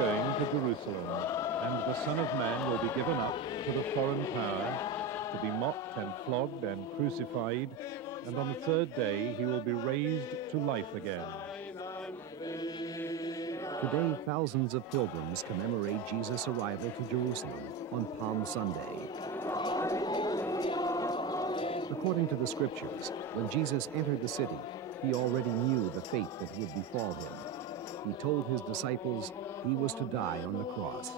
going to Jerusalem, and the Son of Man will be given up to the foreign power, to be mocked and flogged and crucified, and on the third day he will be raised to life again. Today, thousands of pilgrims commemorate Jesus' arrival to Jerusalem on Palm Sunday. According to the scriptures, when Jesus entered the city, he already knew the fate that would befall him. He told his disciples he was to die on the cross.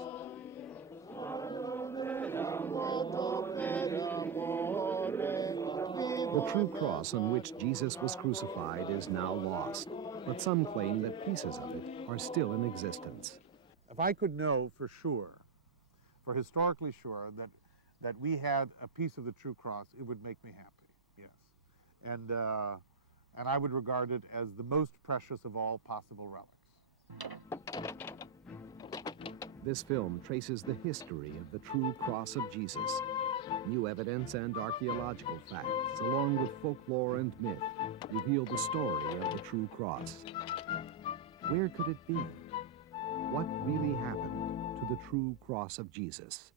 The true cross on which Jesus was crucified is now lost, but some claim that pieces of it are still in existence. If I could know for sure, for historically sure, that we had a piece of the true cross, it would make me happy, yes. And I would regard it as the most precious of all possible relics. This film traces the history of the true cross of Jesus. New evidence and archaeological facts, along with folklore and myth, reveal the story of the true cross. Where could it be? What really happened to the true cross of Jesus?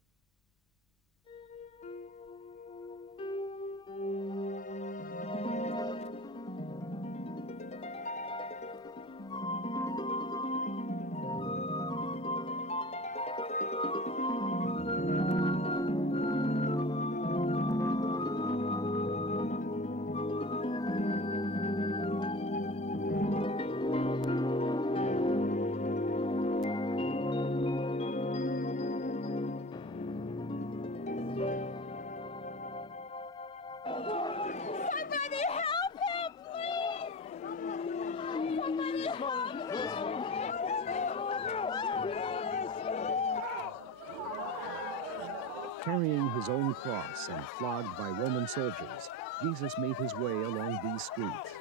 Carrying his own cross and flogged by Roman soldiers, Jesus made his way along these streets.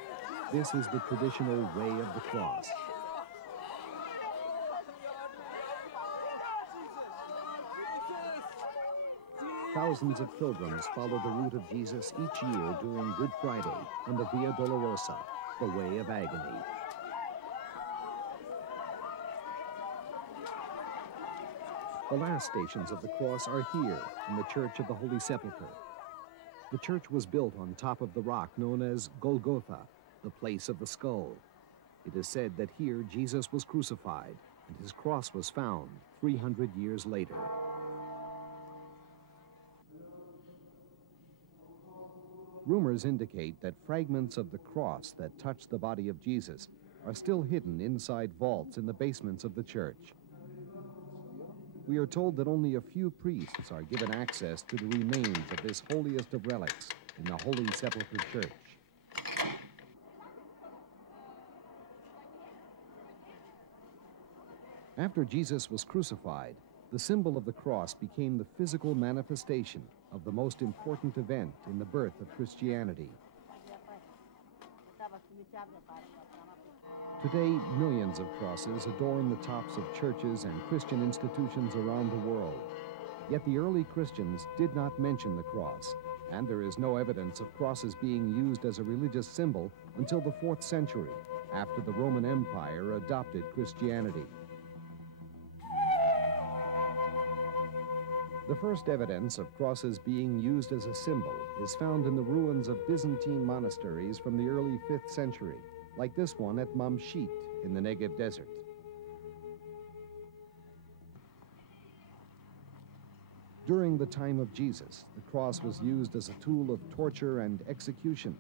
This is the traditional way of the cross. Thousands of pilgrims follow the route of Jesus each year during Good Friday on the Via Dolorosa, the way of agony. The last stations of the cross are here in the Church of the Holy Sepulchre. The church was built on top of the rock known as Golgotha, the place of the skull. It is said that here Jesus was crucified and his cross was found 300 years later. Rumors indicate that fragments of the cross that touch the body of Jesus are still hidden inside vaults in the basements of the church. We are told that only a few priests are given access to the remains of this holiest of relics in the Holy Sepulchre Church. After Jesus was crucified, the symbol of the cross became the physical manifestation of the most important event in the birth of Christianity. Today, millions of crosses adorn the tops of churches and Christian institutions around the world. Yet the early Christians did not mention the cross, and there is no evidence of crosses being used as a religious symbol until the 4th century, after the Roman Empire adopted Christianity. The first evidence of crosses being used as a symbol is found in the ruins of Byzantine monasteries from the early 5th century, like this one at Mamshit in the Negev Desert. During the time of Jesus, the cross was used as a tool of torture and execution.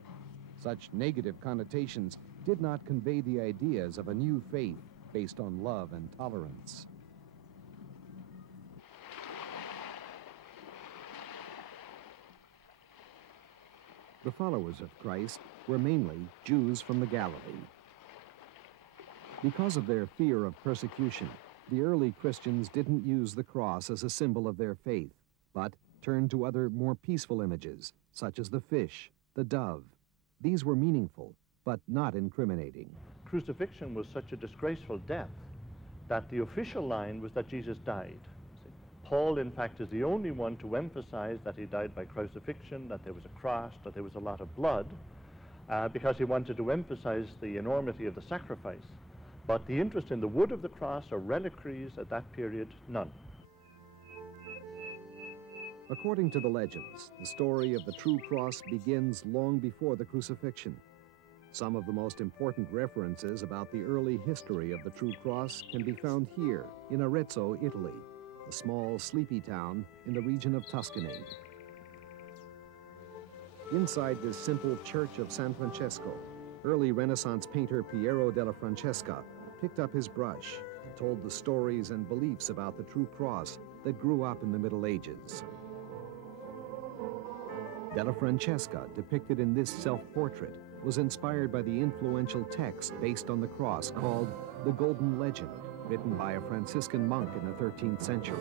Such negative connotations did not convey the ideas of a new faith based on love and tolerance. The followers of Christ were mainly Jews from the Galilee. Because of their fear of persecution, the early Christians didn't use the cross as a symbol of their faith, but turned to other more peaceful images, such as the fish, the dove. These were meaningful, but not incriminating. Crucifixion was such a disgraceful death that the official line was that Jesus died. Paul, in fact, is the only one to emphasize that he died by crucifixion, that there was a cross, that there was a lot of blood, because he wanted to emphasize the enormity of the sacrifice. But the interest in the wood of the cross or reliquaries at that period, none. According to the legends, the story of the true cross begins long before the crucifixion. Some of the most important references about the early history of the true cross can be found here in Arezzo, Italy, a small, sleepy town in the region of Tuscany. Inside this simple church of San Francesco, early Renaissance painter Piero della Francesca picked up his brush and told the stories and beliefs about the true cross that grew up in the Middle Ages. Della Francesca, depicted in this self-portrait, was inspired by the influential text based on the cross called The Golden Legend, written by a Franciscan monk in the 13th century.